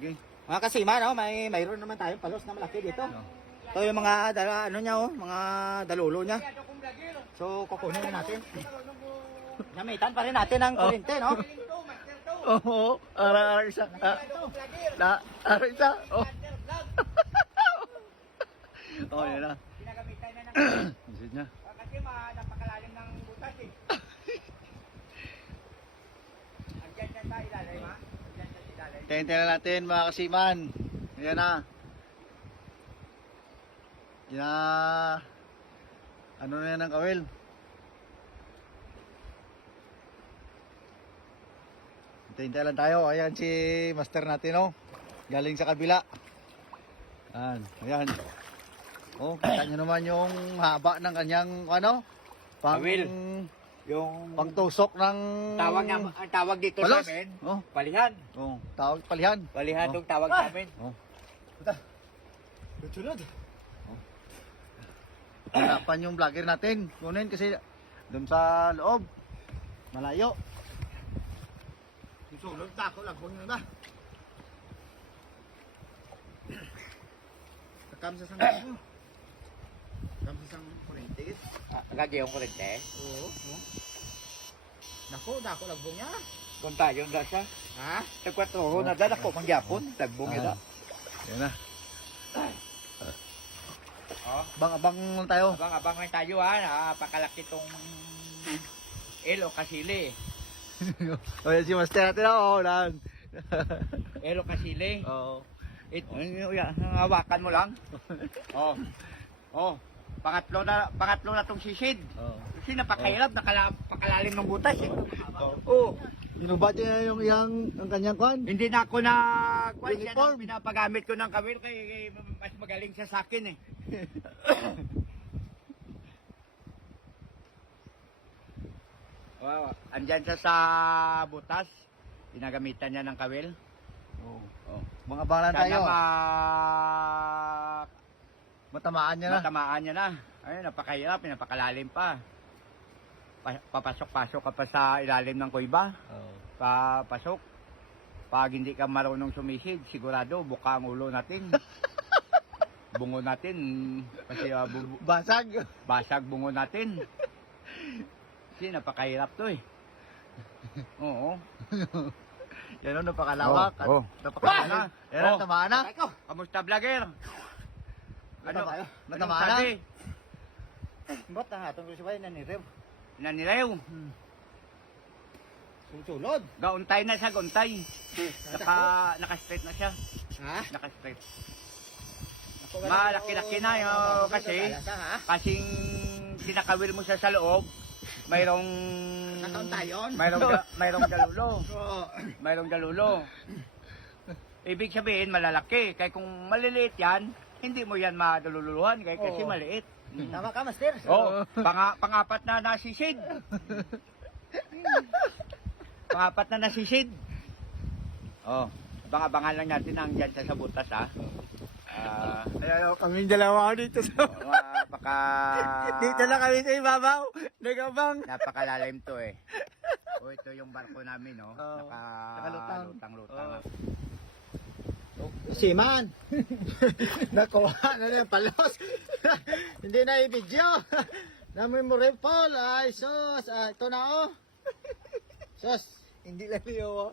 Sige. Mga kasiman, oh, mayroon naman tayong palos na malaki dito. Ito yung mga mga dalulo niya. So kukunin na natin. Gamitan pa rin natin ang kurente, no? Oo, ara isa. Ara isa. Oh. Oh, yan na. Pinagamitan na ng Isin niya. kasi napakalalim ng butas eh. Andiyan dyan sa ilalim, ha? Andiyan dyan sa ilalim. Tente na natin mga kasiman. Ayan na. Yan na. Ano na yan ang kawil? Tente lang tayo. Ayan si master natin, oh. Galing sa kabila. Ayan. Ayan. Oh, kita nyo naman yung haba ng kanyang ano? Kawil. Yung Pangtusok ng ang tawag dito palos. sa amin, Oh, palihan. oh, tawag palihan. Palihan Oh. yung tawag sa amin. Oh. Sunod. Hanapan yung vlogger natin. Kunin kasi doon sa loob. Malayo. Sunod tako lang kung yun ba. Takam sa sangkap mo. Takam sa sang kurente. Agad yung kurente. Oo. Nako, dako lagbong niya. Kung tayo na siya. Ha? Nagkwatro na dala ko mangyapon. Tagbong yun. Yan na. Oh. Abang-abang lang tayo. Abang-abang lang tayo ha. Napakalaki tong elo kasili. O yan si master natin. Oo, lan. Elo kasili. Oo. Ito, hawakan mo lang. Oh. Oh. Pangatlo na tong sisid. Oo. Kasi napakahirap, napakalalim ng butas eh. Oo. Oh. Inubad niya yung ang kanyang kwan. Hindi na ako na Uniform. pinapagamit ko ng kawil kay mas magaling siya sa akin eh. Wow, andyan siya sa butas. Pinagamitan niya ng kawil. Oo. Oh. Mga abang lang Sana tayo. Matamaan niya na. matamaan niya na. Ayun, napakahirap, napakalalim pa. Papasok-pasok ka pa sa ilalim ng kuiba. Oo. Papasok. Pag hindi ka marunong sumisid, sigurado buka ang ulo natin. Bungo natin. Kasi Basag. basag bungo natin. Kasi napakahirap to eh. Oo. Yan o, napakalawak. Oh, oh. Napakalawak. Yan o, tamaan na. Kamusta vlogger? Natamaan na. sabi? Ba't na itong lusibay na ni Rev? Nanilaw. Susunod. Gauntay na siya, gauntay. Naka-straight na siya. Ha? Naka-straight. Malaki-laki na yun kasing sinakawil mo siya sa loob, mayroong Nakauntayon? mayroong dalulo. Oo. Mayroong dalulo. Ibig sabihin malalaki. Kaya kung maliliit yan, hindi mo yan madaluluhan kasi Oo. maliit. Tama ka, Master. Oh, pangapat na nasisid. Pangapat na nasisid. Oh, abangan lang natin ang dyan sa butas ha. Ayan o, kaming dalawa dito sa... Napaka... Dito lang kami sa ibabaw. Nagabang. Napakalalim to eh. O ito yung barko namin no. Oo. Nakalutang. Oo. Siman. Nakuha na yung palos. Hindi na i-video. Namin mo rin Paul. Ay, sus. Ito na oh. Sus. Hindi lang yun oh.